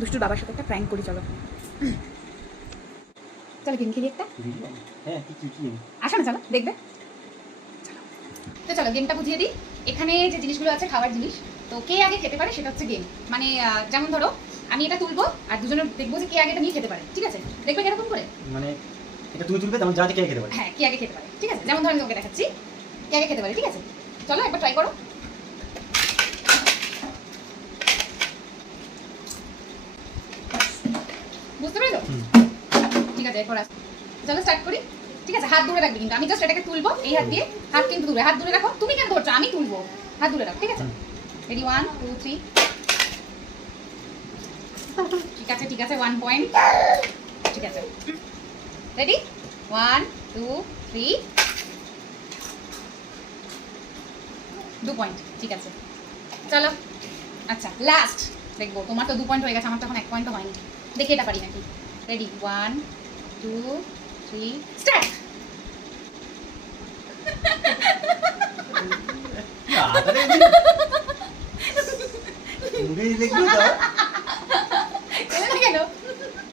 দুষ্টুর বাবার সাথে একটা প্র্যাঙ্ক করি, চলো চলো গেম খেলি একটা। হ্যাঁ কি আসো না, চলো দেখবে। তো চলো গেমটা বুঝিয়ে দিই। এখানে যে জিনিসগুলো আছে খাবার জিনিস, তো কে আগে খেতে পারে সেটা হচ্ছে গেম। মানে যেমন ধরো আমি এটা তুলবো আর দুজনে দেখবো যে কে আগে এটা নিয়ে খেতে পারে, ঠিক আছে? দেখবে কিরকম করে, মানে এটা তুমি তুলবে তেমন যাতে কে খেতে পারে। হ্যাঁ কে আগে খেতে পারে, ঠিক আছে? যেমন ধরো আমি তোমাকে দেখাচ্ছি কে আগে খেতে পারে, ঠিক আছে? চলো একবার ট্রাই করো। বুঝতে পেরেছো? ঠিক আছে, এরপর চলো স্টার্ট করি। ঠিক আছে, হাত দূরে রাখবে কিন্তু, আমি জাস্ট এটাকে তুলবো এই হাত দিয়ে। হাত কিন্তু দূরে, হাত দূরে রাখো। তুমি কেন ধরছো? আমি তুলবো, হাত দূরে রাখো, ঠিক আছে? রেডি, 1 2 3। ঠিক আছে ঠিক আছে, 1 পয়েন্ট। ঠিক আছে, রেডি, 1 2 3। 2 পয়েন্ট, ঠিক আছে। চলো আচ্ছা লাস্ট দেখবো, তোমার তো 2 পয়েন্ট হয়ে গেছে, আমার তো এখন 1 পয়েন্টও হয়নি। দেখি এটা পারি নাকি। Ready, 1 2 3 start. মুভি দেখলি তো